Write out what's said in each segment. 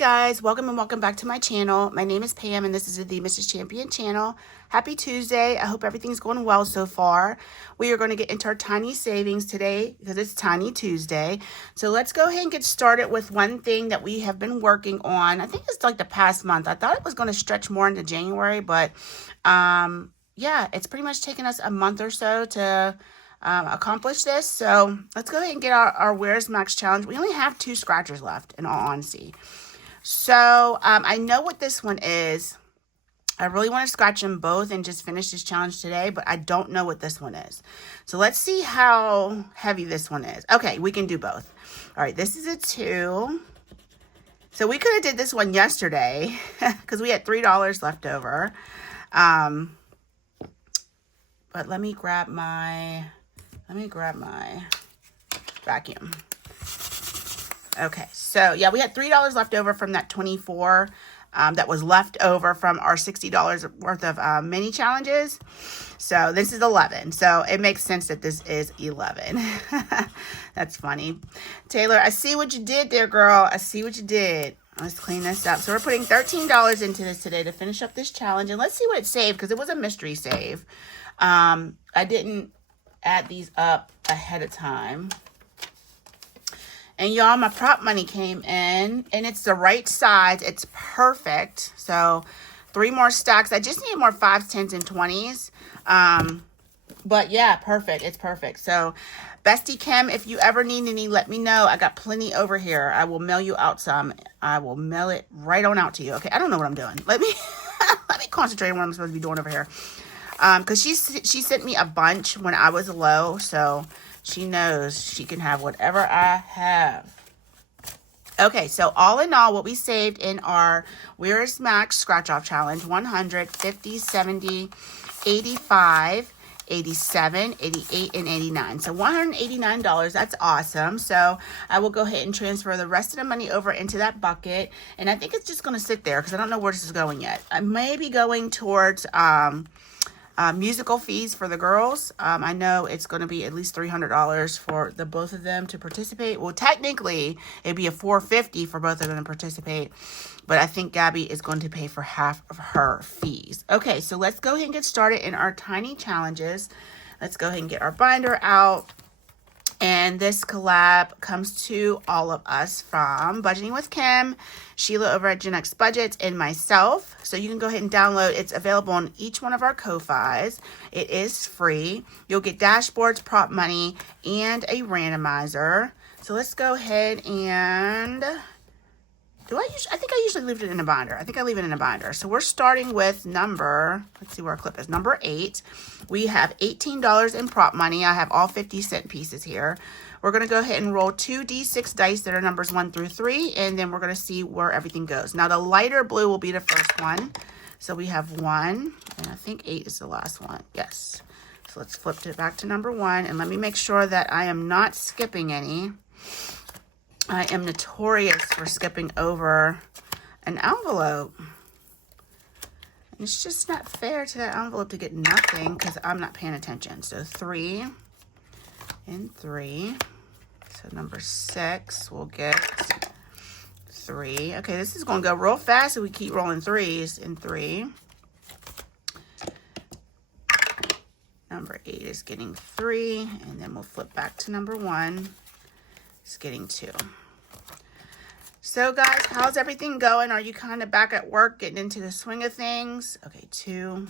guys, welcome and welcome back to my channel. My name is Pam and this is the Mrs. Champion channel. Happy Tuesday. I hope everything's going well so far. We are going to get into our tiny savings today because it's Tiny Tuesday. So let's go ahead and get started with one thing that we have been working on. I think it's like the past month. I thought it was going to stretch more into January, but yeah, it's pretty much taken us a month or so to accomplish this. So let's go ahead and get our Where's Max challenge. We only have 2 scratchers left, in all honesty. So I know what this one is. I really want to scratch them both and just finish this challenge today, but I don't know what this one is. So let's see how heavy this one is. Okay, we can do both. All right, this is a 2. So we could have did this one yesterday because we had $3 left over. But let me grab my vacuum. Okay, so yeah, we had $3 left over from that 24 that was left over from our $60 worth of mini challenges. So this is 11. So it makes sense that this is 11. That's funny. Taylor, I see what you did there, girl. I see what you did. Let's clean this up. So we're putting $13 into this today to finish up this challenge. And let's see what it saved because it was a mystery save. I didn't add these up ahead of time. And y'all, my prop money came in and it's the right size. It's perfect. So 3 more stacks. I just need more 5s, 10s, and 20s. But yeah, perfect. It's perfect. So Bestie Kim, if you ever need any, let me know. I got plenty over here. I will mail you out some. I will mail it right on out to you. Okay, I don't know what I'm doing. Let me concentrate on what I'm supposed to be doing over here. Because she sent me a bunch when I was low, so she knows she can have whatever I have. Okay, so all in all, what we saved in our Where's Max Scratch Off Challenge, 100, 50, 70, 85, 87, 88, and 89. So $189, that's awesome. So I will go ahead and transfer the rest of the money over into that bucket. And I think it's just going to sit there because I don't know where this is going yet. I may be going towards musical fees for the girls. I know it's going to be at least $300 for the both of them to participate. Well, technically, it'd be a $450 for both of them to participate. But I think Gabby is going to pay for half of her fees. Okay, so let's go ahead and get started in our tiny challenges. Let's go ahead and get our binder out. And this collab comes to all of us from Budgeting with Kim, Sheila over at Gen X Budgets, and myself. So you can go ahead and download. It's available on each one of our Ko-Fis. It is free. You'll get dashboards, prop money, and a randomizer. So let's go ahead and... I think I usually leave it in a binder. I think I leave it in a binder. So we're starting with number, let's see where our clip is, number 8. We have $18 in prop money. I have all 50-cent pieces here. We're going to go ahead and roll 2 D6 dice that are numbers 1 through 3, and then we're going to see where everything goes. Now the lighter blue will be the first one. So we have 1, and I think 8 is the last one. Yes. So let's flip it back to number 1, and let me make sure that I am not skipping any. I am notorious for skipping over an envelope. And it's just not fair to that envelope to get nothing because I'm not paying attention. So 3 and 3. So number 6 we'll get 3. Okay, this is going to go real fast if we keep rolling 3s and 3. Number 8 is getting 3. And then we'll flip back to number 1. It's getting 2. So guys, how's everything going? Are you kind of back at work, getting into the swing of things? Okay, 2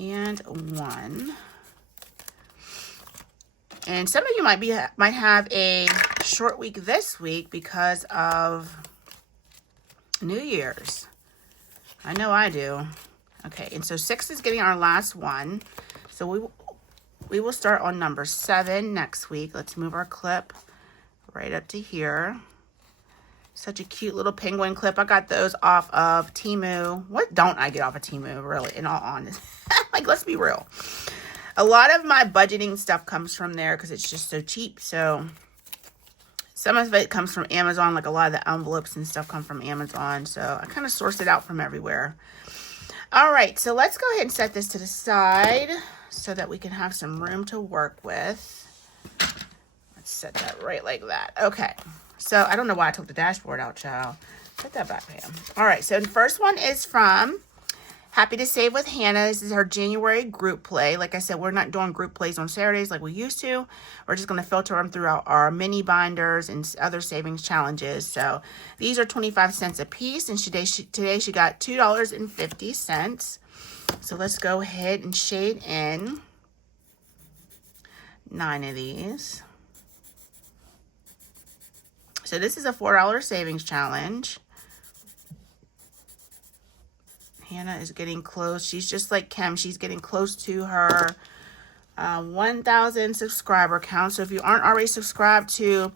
and 1. And some of you might have a short week this week because of New Year's. I know I do. Okay, and so 6 is getting our last one. So we will start on number 7 next week. Let's move our clip right up to here. Such a cute little penguin clip. I got those off of Temu. What don't I get off of Temu, really, in all honesty? Like, let's be real. A lot of my budgeting stuff comes from there because it's just so cheap. So some of it comes from Amazon. Like a lot of the envelopes and stuff come from Amazon. So I kind of sourced it out from everywhere. All right, so let's go ahead and set this to the side so that we can have some room to work with. Let's set that right like that. Okay, So I don't know why I took the dashboard out, child. Put that back, Pam. All right, so the first one is from Happy to Save with Hannah. This is her January group play. Like I said, we're not doing group plays on Saturdays like we used to. We're just going to filter them throughout our mini binders and other savings challenges. So these are 25 cents a piece, and today she got $2.50. So let's go ahead and shade in 9 of these. So this is a $4 savings challenge. Hannah is getting close. She's just like Kim. She's getting close to her 1,000 subscriber count. So if you aren't already subscribed to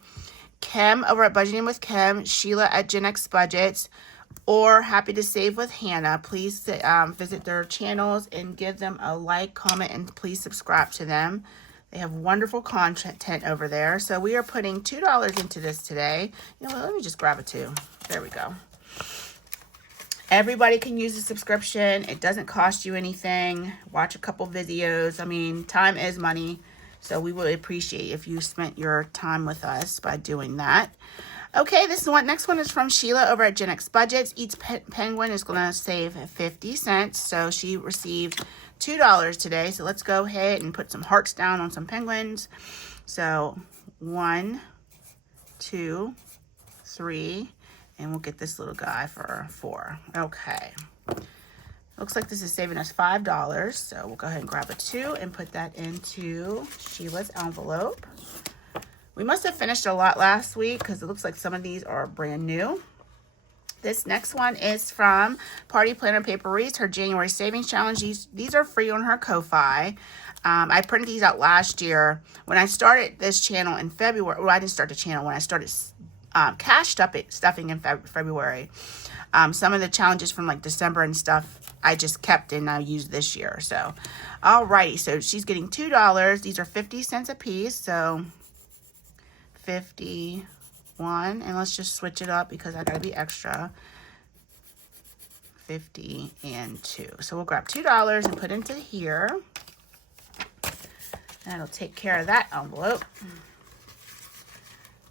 Kim over at Budgeting with Kim, Sheila at Gen X Budgets, or Happy to Save with Hannah, please visit their channels and give them a like, comment, and please subscribe to them. They have wonderful content over there. So we are putting $2 into this today. You know what? Let me just grab a 2. There we go. Everybody can use a subscription. It doesn't cost you anything. Watch a couple videos. I mean, time is money. So we would appreciate if you spent your time with us by doing that. Okay, next one is from Sheila over at Gen X Budgets. Each penguin is going to save 50 cents. So she received $2 today. So let's go ahead and put some hearts down on some penguins. So 1, 2, 3. And we'll get this little guy for 4. Okay. Looks like this is saving us $5. So we'll go ahead and grab a 2 and put that into Sheila's envelope. We must have finished a lot last week because it looks like some of these are brand new. This next one is from Party Planner Paperies, her January Savings Challenge. These are free on her Ko-Fi. I printed these out last year. When I started this channel in February, well, I didn't start the channel. When I started cash stuffing in February. Some of the challenges from like December and stuff I just kept and I used this year. So, alrighty. So she's getting $2. These are 50 cents a piece. So 51. And let's just switch it up because I gotta be extra. 50 and 2. So we'll grab $2 and put into here. That'll take care of that envelope.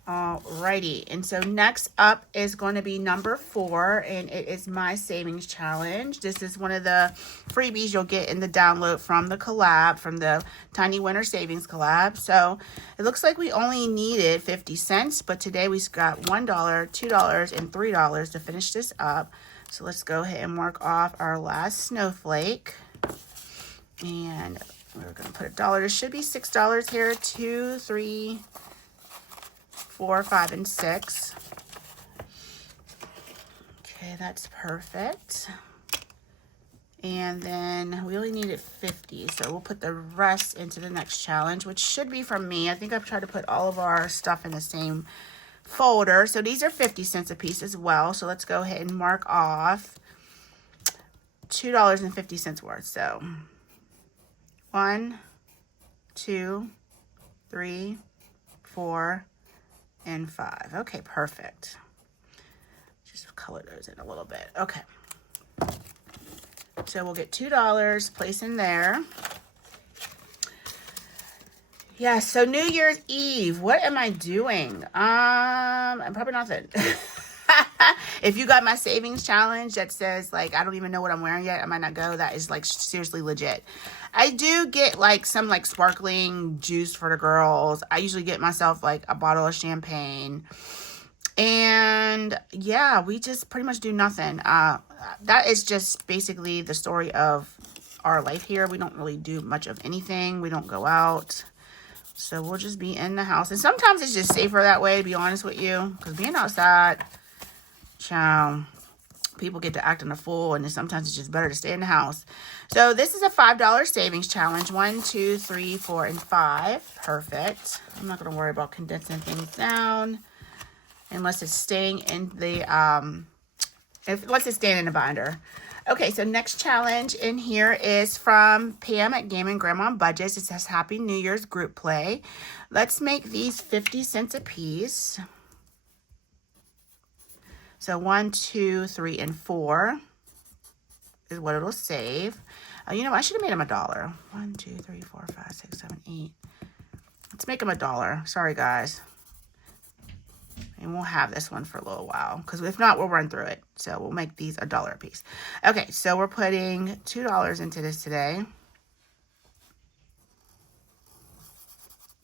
Alrighty, and so next up is going to be number 4, and it is my savings challenge. This is one of the freebies you'll get in the download from the collab, from the Tiny Winter Savings collab. So it looks like we only needed 50 cents, but today we got $1, $2, and $3 to finish this up. So let's go ahead and mark off our last snowflake, and we're going to put $1. There should be $6 here. 2, 3, 4, 5, and 6. Okay, that's perfect. And then we only needed 50, so we'll put the rest into the next challenge, which should be from me. I think I've tried to put all of our stuff in the same folder. So these are 50 cents a piece as well. So let's go ahead and mark off $2.50 worth. So 1, 2, 3, 4, and 5. Okay, perfect. Just color those in a little bit. Okay. So we'll get $2, place in there. Yeah, so New Year's Eve. What am I doing? I'm probably nothing. If you got my savings challenge that says like I don't even know what I'm wearing yet, I might not go. That is like seriously legit. I do get like some like sparkling juice for the girls. I usually get myself like a bottle of champagne. And yeah, we just pretty much do nothing. That is just basically the story of our life here. We don't really do much of anything. We don't go out. So we'll just be in the house. And sometimes it's just safer that way, to be honest with you. Because being outside, child, people get to acting a fool. And then sometimes it's just better to stay in the house. So this is a $5 savings challenge. 1, 2, 3, 4, and 5. Perfect. I'm not going to worry about condensing things down. Unless it's staying in the, unless it's staying in the binder. Okay, so next challenge in here is from Pam at Game and Grandma Budgets. It says Happy New Year's group play. Let's make these 50 cents a piece. So 1, 2, 3, and 4 is what it'll save. You know, I should have made them $1. 1, 2, 3, 4, 5, 6, 7, 8. Let's make them $1. Sorry, guys. And we'll have this one for a little while, because if not, we'll run through it. So we'll make these $1 a piece. Okay, so we're putting $2 into this today.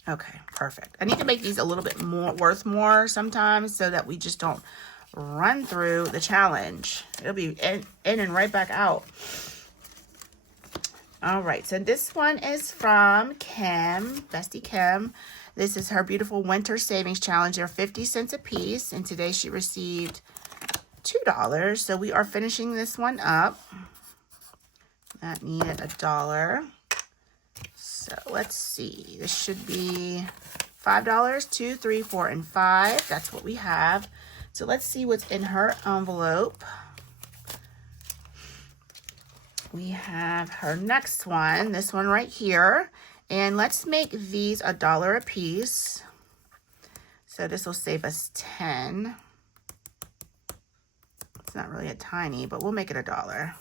Okay, perfect. I need to make these a little bit more worth more sometimes, so that we just don't run through the challenge. It'll be in and right back out. All right, so this one is from Kim, Bestie Kim. This is her beautiful winter savings challenge. They're 50 cents a piece, and today she received $2. So we are finishing this one up. That needed $1. So let's see. This should be $5, 2, 3, 4, and 5. That's what we have. So let's see what's in her envelope. We have her next one, this one right here. And let's make these $1 a piece. So this will save us 10. It's not really a tiny, but we'll make it $1.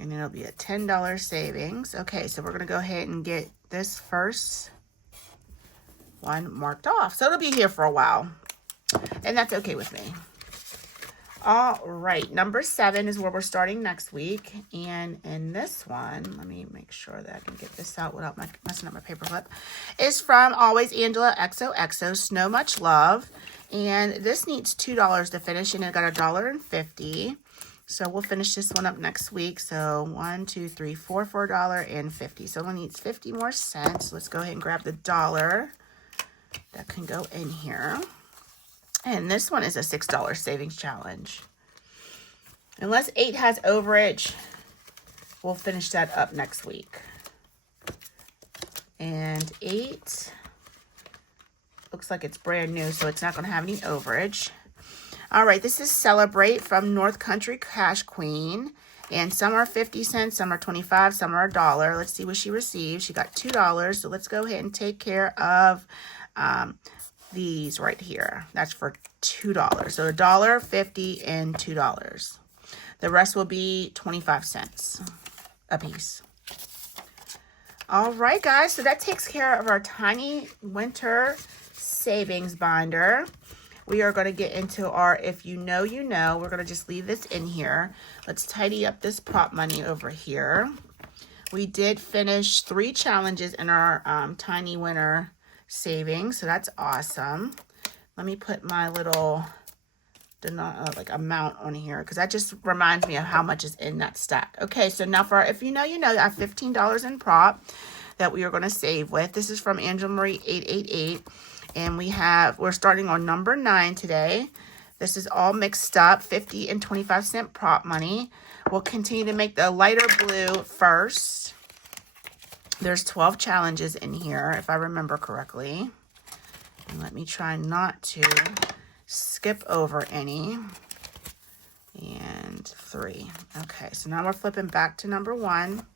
And it'll be a $10 savings. Okay, so we're gonna go ahead and get this first one marked off. So it'll be here for a while. And that's okay with me. All right, number 7 is where we're starting next week. And in this one, let me make sure that I can get this out without messing up my paper clip. Is from Always Angela XOXO, Snow Much Love. And this needs $2 to finish, and it got $1.50. So we'll finish this one up next week. So 1, 2, 3, 4 for $1.50. So it needs 50 more cents. Let's go ahead and grab the $1 that can go in here. And this one is a $6 savings challenge. Unless 8 has overage, we'll finish that up next week. And 8 looks like it's brand new, so it's not going to have any overage. All right, this is Celebrate from North Country Cash Queen. And some are 50 cents, some are 25, some are $1. Let's see what she received. She got $2, so let's go ahead and take care of these right here. That's for $2. So $1, 50, and $2. The rest will be 25 cents a piece. All right, guys. So that takes care of our tiny winter savings binder. We are going to get into our If You Know, You Know. We're going to just leave this in here. Let's tidy up this prop money over here. We did finish 3 challenges in our tiny winter savings, so that's awesome. Let me put my little amount on here, because that just reminds me of how much is in that stack. Okay, so now for our If You Know, You Know, I have $15 in prop that we are going to save with. This is from Angela Marie 888, and we're starting on number 9 today. This is all mixed up, 50 and 25 cent prop money. We'll continue to make the lighter blue first. There's 12 challenges in here, if I remember correctly. And let me try not to skip over any. And 3. Okay, so now we're flipping back to number 1.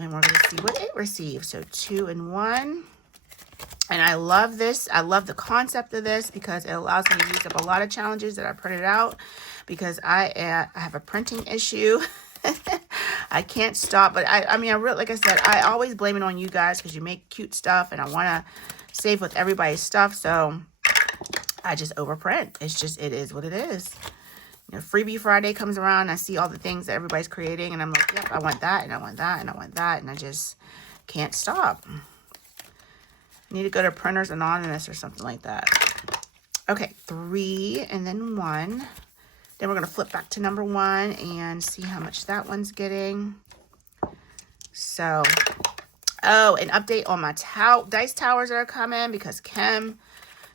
And we're going to see what it received. So 2 and 1. And I love this. I love the concept of this, because it allows me to use up a lot of challenges that I printed out, because I have a printing issue. I can't stop, but I mean, like I said, I always blame it on you guys, because you make cute stuff and I want to save with everybody's stuff. So I just overprint. It is what it is. You know, Freebie Friday comes around, I see all the things that everybody's creating, and I'm like, yep, I want that, and I want that, and I want that, and I just can't stop. I need to go to Printers Anonymous or something like that. Okay, 3 and then 1. Then we're going to flip back to number 1 and see how much that one's getting. So, oh, an update on my dice towers that are coming, because Kim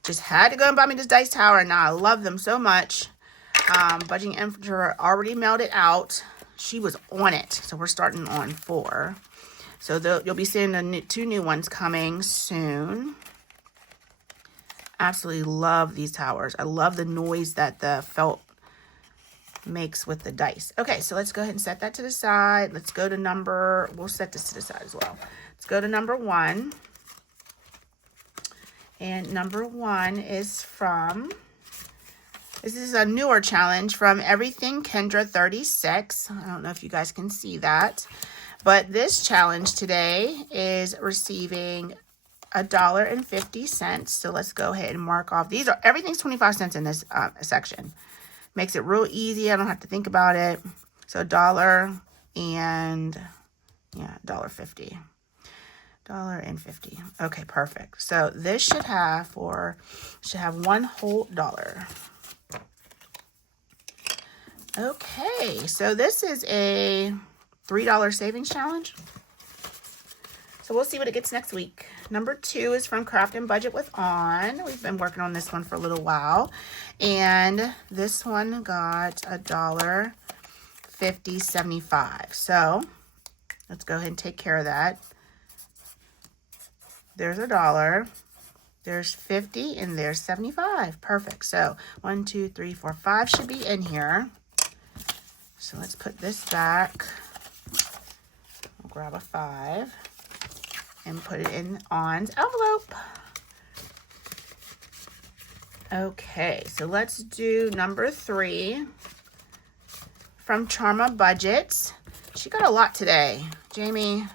just had to go and buy me this dice tower, and now I love them so much. Budgeting Infantry already mailed it out. She was on it, so we're starting on 4. So you'll be seeing the 2 new ones coming soon. Absolutely love these towers. I love the noise that the felt makes with the dice. Okay, so let's go ahead and set that to the side. Let's go to we'll set this to the side as well. Let's go to number 1. And number 1 is this is a newer challenge from Everything Kendra 36. I don't know if you guys can see that. But this challenge today is receiving $1.50. So let's go ahead and mark off. Everything's 25 cents in this section. Makes it real easy. I don't have to think about it. So $1 and $1.50. $1.50. Okay, perfect. So this should have one whole dollar. Okay, so this is a $3 savings challenge. So we'll see what it gets next week. Number 2 is from Craft and Budget with On. We've been working on this one for a little while. And this one got $1.50.75. So let's go ahead and take care of that. There's $1. There's 50 and there's 75. Perfect. So 1, 2, 3, 4, 5 should be in here. So let's put this back. I'll grab a 5 and put it in On's envelope. Okay, so let's do number 3 from Charma Budgets. She got a lot today. Jamie,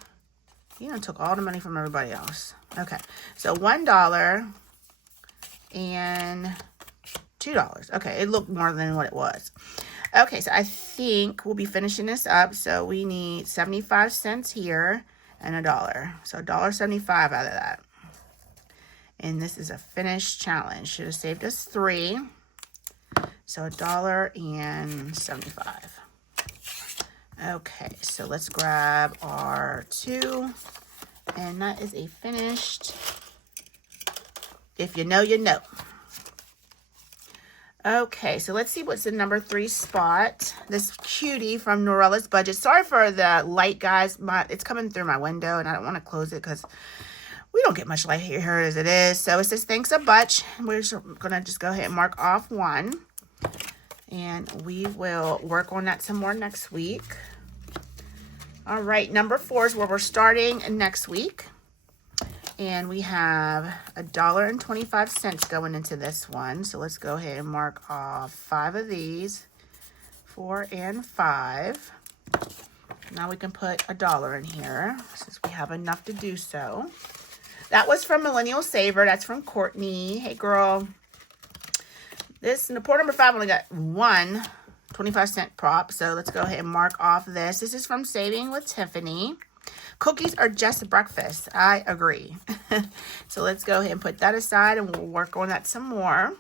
you done took all the money from everybody else. Okay, so $1 and $2. Okay, it looked more than what it was. Okay, so I think we'll be finishing this up. So we need 75 cents here and $1. So $1.75 out of that. And this is a finished challenge. Should have saved us 3. So $1.75. Okay, so let's grab our 2. And that is a finished. If you know, you know. Okay, so let's see what's in number 3 spot. This cutie from Norella's Budget. Sorry for the light, guys. It's coming through my window, and I don't want to close it because we don't get much light here as it is. So it says, thanks a bunch. We're going to just go ahead and mark off 1. And we will work on that some more next week. All right, number 4 is where we're starting next week. And we have $1.25 going into this one. So let's go ahead and mark off 5 of these, 4 and 5. Now we can put $1 in here since we have enough to do so. That was from Millennial Saver. That's from Courtney. Hey, girl. This, report number 5 only got 1 25-cent prop. So let's go ahead and mark off this. This is from Saving with Tiffany. Cookies are just breakfast. I agree. So let's go ahead and put that aside and we'll work on that some more.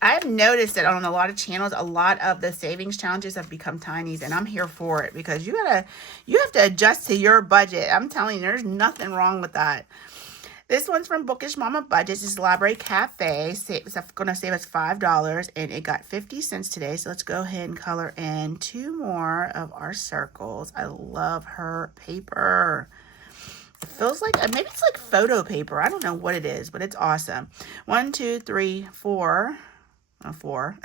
I've noticed that on a lot of channels, a lot of the savings challenges have become tinies, and I'm here for it because you have to adjust to your budget. I'm telling you, there's nothing wrong with that. This one's from Bookish Mama Budgets. This is Library Cafe. It's going to save us $5, and it got 50 cents today. So let's go ahead and color in 2 more of our circles. I love her paper. It feels like, maybe it's like photo paper. I don't know what it is, but it's awesome. 1, 2, 3, 4. 4.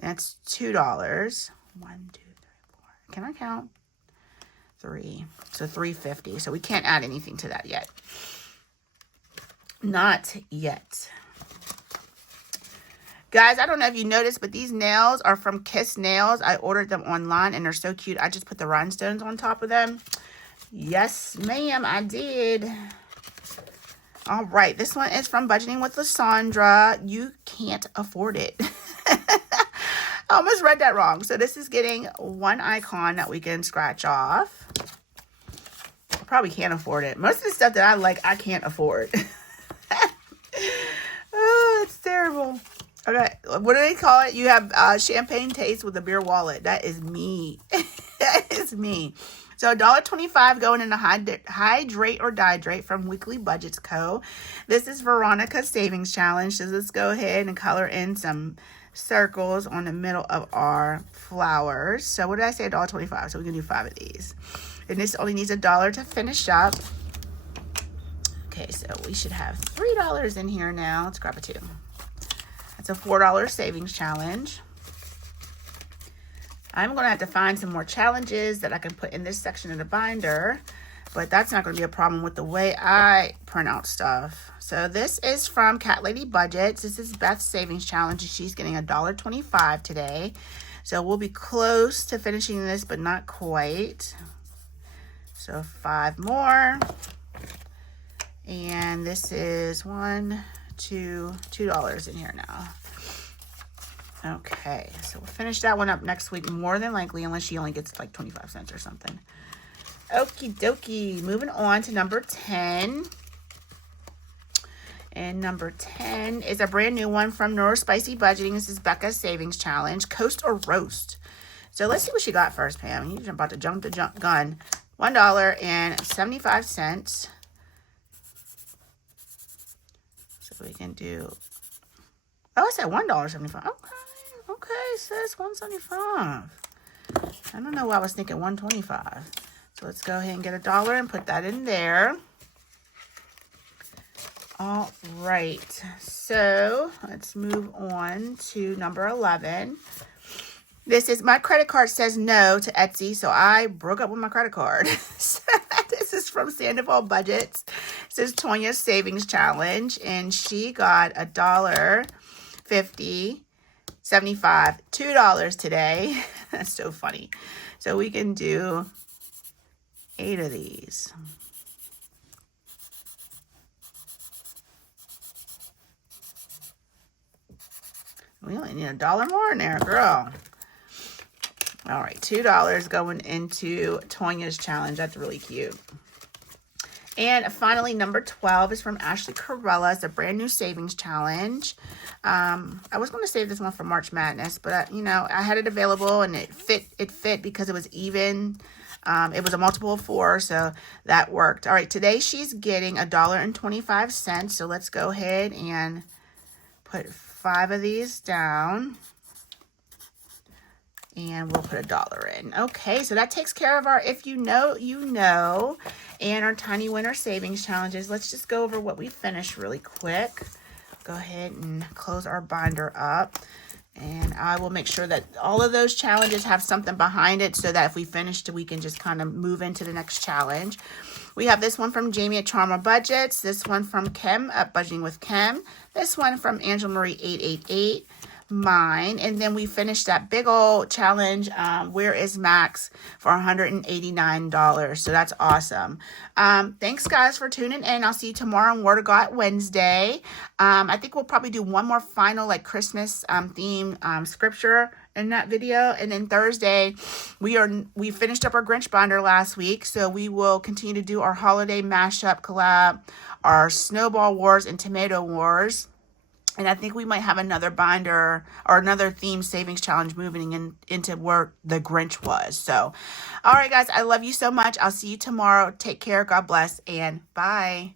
That's $2. 1, 2, 3, 4. Can I count? 3. So $3.50. So we can't add anything to that yet. Not yet. Guys, I don't know if you noticed, but these nails are from Kiss Nails. I ordered them online and they're so cute. I just put the rhinestones on top of them. Yes, ma'am, I did. All right, this one is from Budgeting with Lysandra. You can't afford it. I almost read that wrong. So this is getting 1 icon that we can scratch off. Probably can't afford it. Most of the stuff that I like, I can't afford. Oh, it's terrible. Okay, what do they call it? You have champagne taste with a beer wallet. That is me. That is me. So $1.25 going into Hydrate or Dihydrate from Weekly Budgets Co. This is Veronica's Savings Challenge. So let's go ahead and color in some circles on the middle of our flowers. So what did I say? $1.25. So we can do 5 of these. And this only needs $1 to finish up. Okay, so we should have $3 in here now. Let's grab a 2. That's a $4 savings challenge. I'm going to have to find some more challenges that I can put in this section of the binder, but that's not going to be a problem with the way I print out stuff. So this is from Cat Lady Budgets. This is Beth's savings challenge, and she's getting $1.25 today. So we'll be close to finishing this, but not quite. So 5 more. And this is $2 in here now. Okay, so we'll finish that one up next week, more than likely, unless she only gets like 25 cents or something. Okie dokie. Moving on to number 10. And number 10 is a brand new one from Neurospicy Budgeting. This is Becca's Savings Challenge, Coast or Roast. So let's see what she got first, Pam. You're about to jump the gun. $1.75. So we can do, oh, I said $1.75. Okay, sis, $1.75. I don't know why I was thinking $1.25. So let's go ahead and get $1 and put that in there. All right, so let's move on to number 11. This is, my credit card says no to Etsy, so I broke up with my credit card. This is from Sandoval Budgets. This is Tonya's Savings Challenge, and she got $1.50, 75, $2 today. That's so funny. So we can do 8 of these. We only need $1 more in there, girl. All right, $2 going into Tonya's challenge. That's really cute. And finally, number 12 is from Ashley Corella. It's a brand new savings challenge. I was going to save this one for March Madness, but you know, I had it available and it fit because it was even. It was a multiple of 4, so that worked. All right, today she's getting $1.25. So let's go ahead and put 5 of these down. And we'll put $1 in. Okay, so that takes care of our If You Know, You Know, and our Tiny Winner Savings Challenges. Let's just go over what we finished really quick. Go ahead and close our binder up. And I will make sure that all of those challenges have something behind it so that if we finished, we can just kind of move into the next challenge. We have this one from Jamie at Charma Budgets. This one from Kim at Budgeting with Kim. This one from Angela Marie 888. Mine, and then we finished that big old challenge, Where is Max, for $189. So that's awesome. Thanks guys for tuning in. I'll see you tomorrow on Word of God Wednesday. I think we'll probably do one more final like Christmas theme scripture in that video, and then Thursday we finished up our Grinch binder last week, so we will continue to do our holiday mashup collab, our Snowball Wars and Tomato Wars. And I think we might have another binder or another theme savings challenge moving into where the Grinch was. So, all right, guys, I love you so much. I'll see you tomorrow. Take care. God bless, and bye.